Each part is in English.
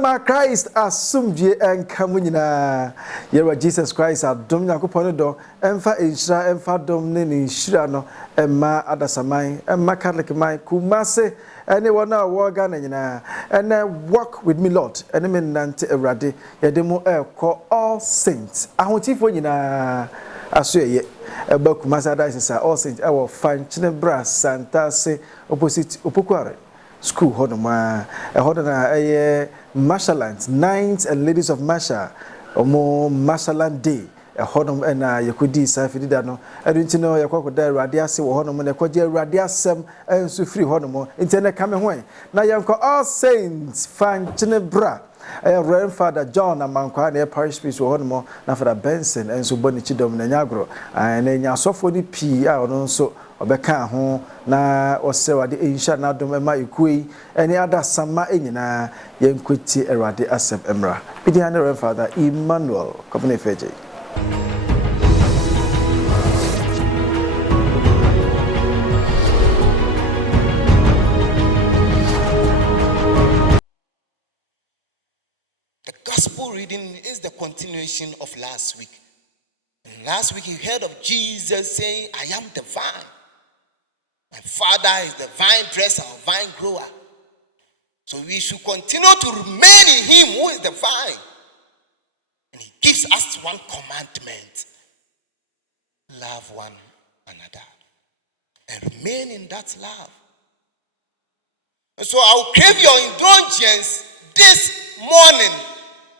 My Christ assumed and Kamunina. Yellow Jesus Christ at Dominic Ponodo, and for Isra and for Domini Shirano, and Ma Adasamai, and Ma Catholic Mai, Kumase, and they were now Warganina, and then walk with me, Lord, and then Nante Eradi, Yademo Air call all saints. I want you for you now. I swear, ye, a book Masada is all saints. I will find Chinebra Santa Se opposite Upukware. School hodoma hodona Marshallands, Knights and Ladies of Marsha omo Marshalland Day hodom na yakudi safidi da no edunti no yakokoda awrade ase wo hodom na yakoje awrade asem enso free hodom nti na kame ho na yanko all saints fan chinebra Reverend Father John Amankwa na parish priest wo hodom na Father Benson enso boni chidom na nyagro na nya sofo ni pi a ono nso obeka ho na osewade insha na dom ema ikui any other sama enyina yenkweti awrade asem emra bidia na Reverend Father Emmanuel Kopene Feje. The gospel reading is the continuation of last week. And last week you heard of Jesus saying, I am the vine. My Father is the vine dresser or vine grower. So we should continue to remain in him who is the vine. And he gives us one commandment. Love one another. And remain in that love. And so I will crave your indulgence this morning,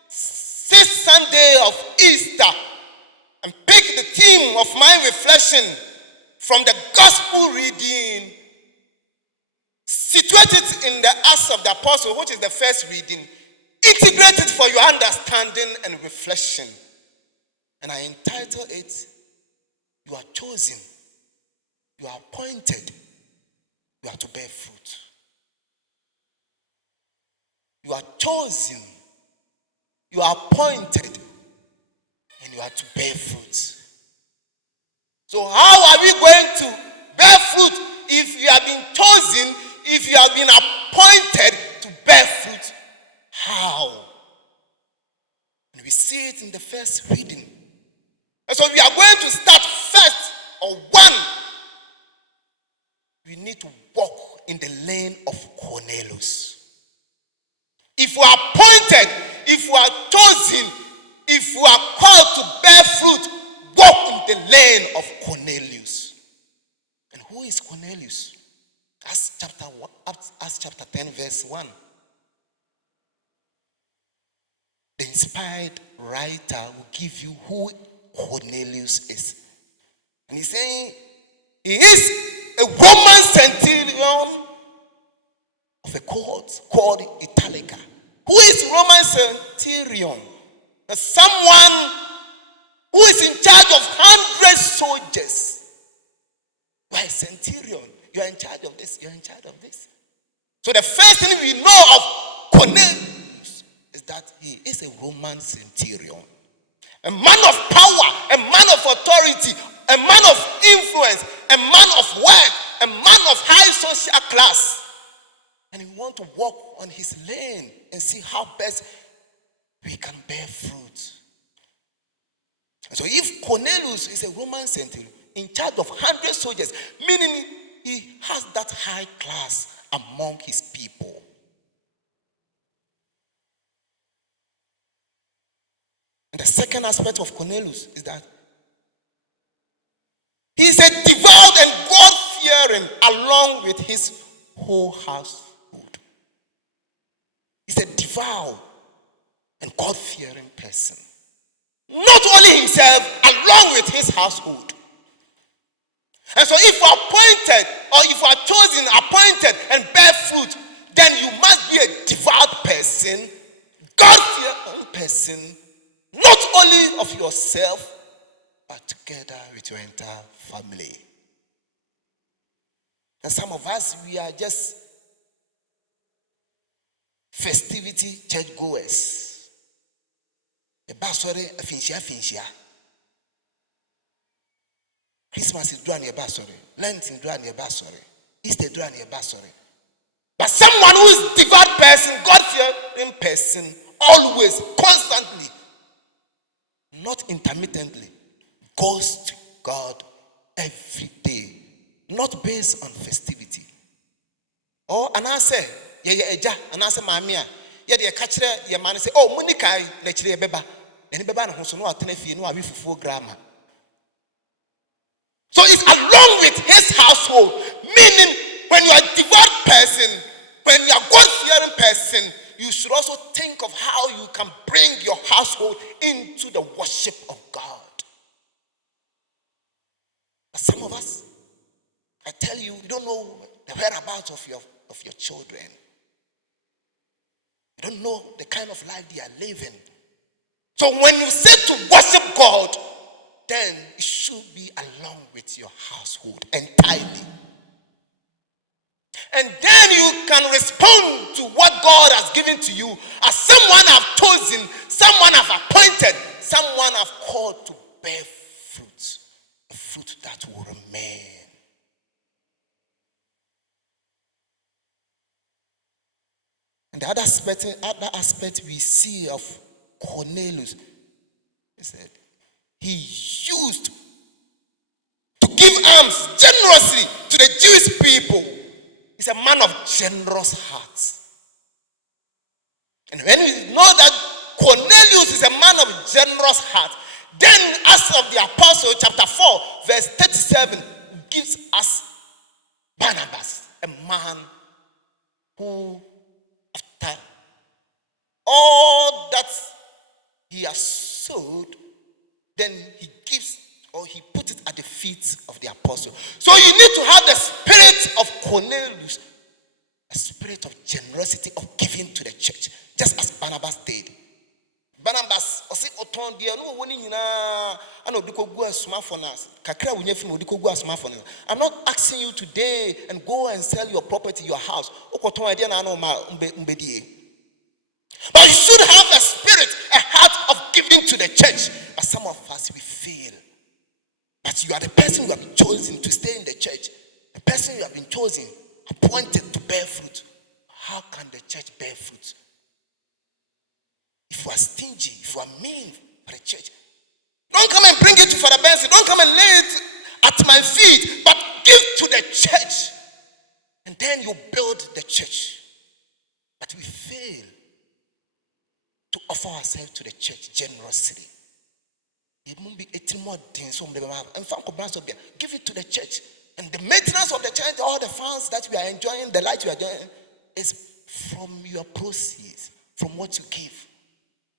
6th Sunday of Easter, and pick the theme of my reflection from the gospel reading, situated in the Acts of the Apostle, which is the first reading, integrated for your understanding and reflection. And I entitle it, You Are Chosen, You Are Appointed, You Are to Bear Fruit. You are chosen, you are appointed, and you are to bear fruit. So how are we going to bear fruit if you have been chosen, if you have been appointed to bear fruit? How? And we see it in the first reading. And so we are going to start first, or one. We need to walk in the lane of Cornelius. If you are appointed, if you are chosen, if you are called to bear fruit, walk in the lane of Cornelius. And who is Cornelius? Acts chapter 10, verse 1. The inspired writer will give you who Cornelius is. And he's saying he is a Roman centurion of a court called Italica. Who is Roman centurion? Someone who is in charge of 100 soldiers. You are a centurion. You are in charge of this. You are in charge of this. So the first thing we know of Cornelius is that he is a Roman centurion. A man of power, a man of authority, a man of influence, a man of wealth, a man of high social class. And we want to walk on his lane and see how best we can bear fruit. So if Cornelius is a Roman centurion in charge of 100 soldiers, meaning he has that high class among his people. And the second aspect of Cornelius is that he is a devout and God-fearing along with his whole household. He's a devout and God-fearing person. Not only himself, along with his household. And so if you are appointed, or if you are chosen, appointed, and bear fruit, then you must be a devout person, God-fearing person, not only of yourself, but together with your entire family. And some of us, we are just festivity churchgoers. A basore, a finchia. Christmas is drawing a basore. Lent is drawing a basore. Easter drawing a basore. But someone who is devout person, God-fearing person, always, constantly, not intermittently, goes to God every day, not based on festivity. Or and I say, and I say, Mamia, the catcher, your man say, oh, Monica, let you beba, and beba who's no alternative, no, I full grammar. So it's along with his household, meaning when you are a devout person, when you are God-fearing person, you should also think of how you can bring your household into the worship of God. But some of us, I tell you, you don't know the whereabouts of your children. You don't know the kind of life they are living. So when you say to worship God, then it should be along with your household entirely. And then you can respond to what God has given to you as someone I've chosen, someone I've appointed, someone I've called to bear fruit, a fruit that will remain. And the other aspect we see of Cornelius is that he used to give alms generously to the Jewish people. He's a man of generous heart. And when we know that Cornelius is a man of generous heart, then Acts of the Apostle chapter 4 verse 37 gives us Barnabas, a man who after all that he has sowed, then he gives or he puts it at the feet of the apostle. So you need to have the spirit of Cornelius, a spirit of generosity, of giving to the church, just as Barnabas did. Barnabas, I'm not asking you today and go and sell your property, your house. But you should have a spirit, a heart of giving to the church. But some of us, we fail. But you are the person who have been chosen to stay in the church. The person you have been chosen, appointed to bear fruit. How can the church bear fruit? If you are stingy, if you are mean for the church, don't come and bring it to Father Benson. Don't come and lay it at my feet, but give to the church. And then you build the church. But we fail to offer ourselves to the church generously. It won't be 18 more things. Give it to the church. And the maintenance of the church, all the funds that we are enjoying, the light we are enjoying, is from your proceeds, from what you give.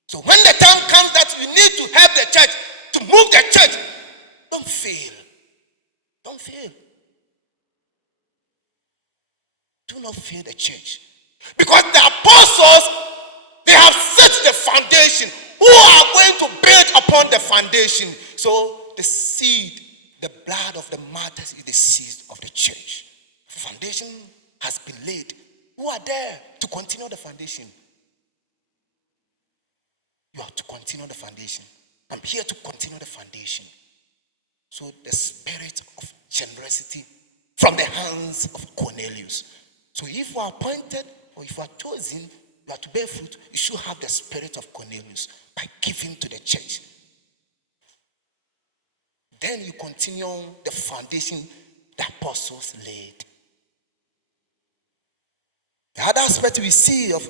So when the time comes that you need to help the church, to move the church, don't fail. Don't fail. Do not fail the church. Because the apostles, they have set the foundation. Who are going to build upon the foundation? So the seed, the blood of the martyrs is the seed of the church. The foundation has been laid. Who are there to continue the foundation? You have to continue the foundation. I'm here to continue the foundation. So the spirit of generosity from the hands of Cornelius. So if you are appointed or if you are chosen, you are to bear fruit, you should have the spirit of Cornelius by giving to the church. Then you continue the foundation the apostles laid. The other aspect we see of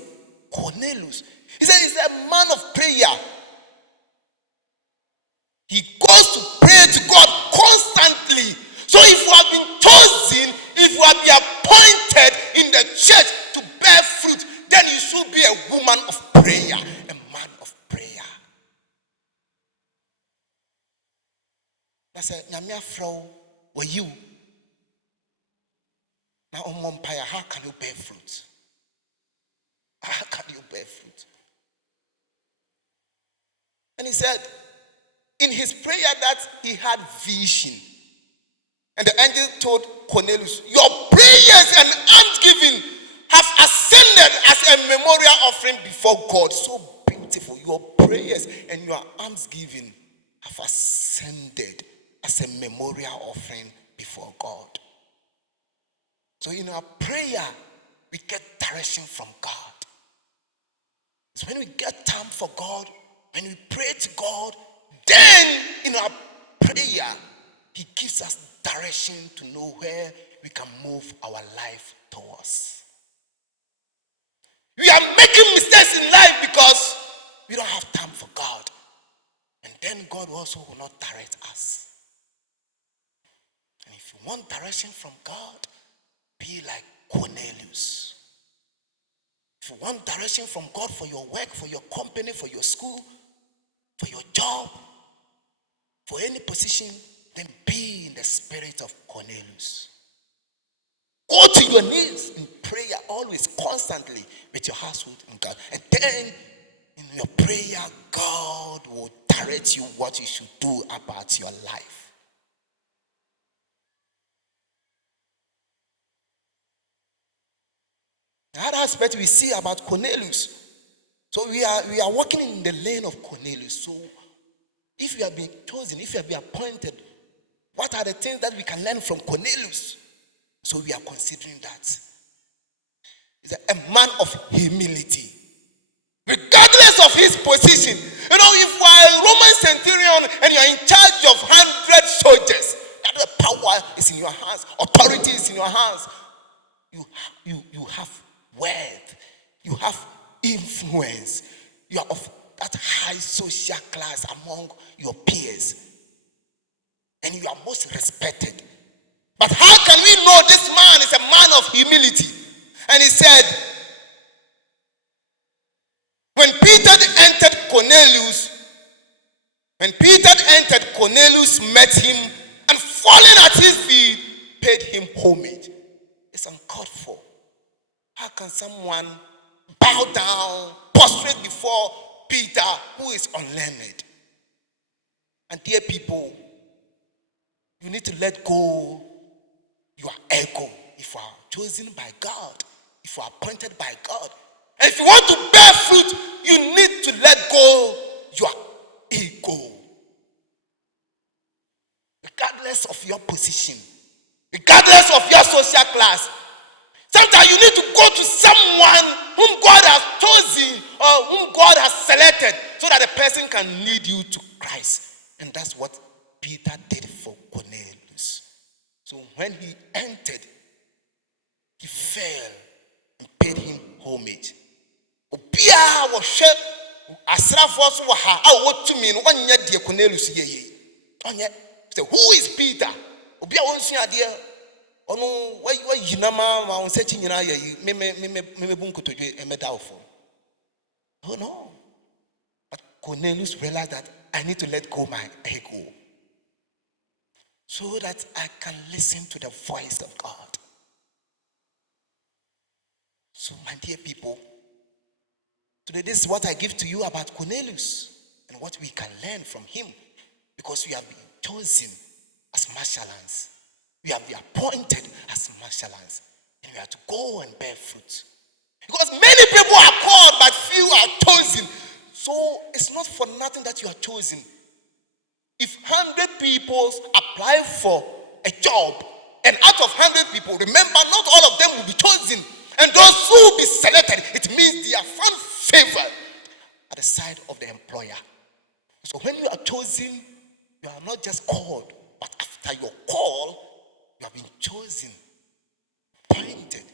Cornelius, he said he's a man of prayer. He goes to pray to God constantly. So if you have been chosen, if you have been appointed in the church to bear fruit, then you should be a woman of prayer, a man of prayer. I said, Nyamia Frau, were you? Now, how can you bear fruit? How can you bear fruit? And he said, in his prayer that he had vision. And the angel told Cornelius, your prayers and almsgiving have ascended as a memorial offering before God. So beautiful. Your prayers and your almsgiving have ascended as a memorial offering before God. So in our prayer, we get direction from God. It's when we get time for God, when we pray to God, then in our prayer, He gives us direction to know where we can move our life towards. We are making mistakes in life because we don't have time for God. And then God also will not direct us. And if you want direction from God, be like Cornelius. If you want direction from God for your work, for your company, for your school, for your job, for any position, then be in the spirit of Cornelius. Go to your knees in prayer, always, constantly, with your household in God. And then in your prayer, God will direct you what you should do about your life. Another aspect we see about Cornelius. So we are walking in the lane of Cornelius. So if you have been chosen, if you have been appointed, what are the things that we can learn from Cornelius? So we are considering that. He's a man of humility. Regardless of his position. You know, if you are a Roman centurion and you are in charge of 100 soldiers, that the power is in your hands, authority is in your hands. You have wealth, you have influence, you are of that high social class among your peers, and you are most respected. But how can we know this man is a man of humility? And he said, when Peter entered Cornelius met him and falling at his feet, paid him homage. It's uncalled for. How can someone bow down, prostrate before Peter, who is unlearned? And dear people, you need to let go your ego. If you are chosen by God, if you are appointed by God, and if you want to bear fruit, you need to let go your ego. Regardless of your position, regardless of your social class, sometimes you need to go to someone whom God has chosen or whom God has selected so that the person can lead you to Christ. And that's what Peter did for Cornelius. So when he entered, he fell and paid him homage. Obia wo hwe asrafo so wa ha a wotumi no onye de Cornelius yeye. Onye say who is Peter? Obia won sua de ono wa yinama ma won sechi nyina yeye me bunkotodwe emedawfo. Oh no. But Cornelius realized that I need to let go my ego so that I can listen to the voice of God. So my dear people, today this is what I give to you about Cornelius and what we can learn from him, because we have been chosen as marshallans. We have been appointed as marshallans, and we have to go and bear fruit. Because many people are called, but few are chosen. So it's not for nothing that you are chosen. If 100 people apply for a job, and out of 100 people, remember, not all of them will be chosen. And those who will be selected, it means they are found favor at the side of the employer. So when you are chosen, you are not just called, but after your call, you have been chosen, appointed.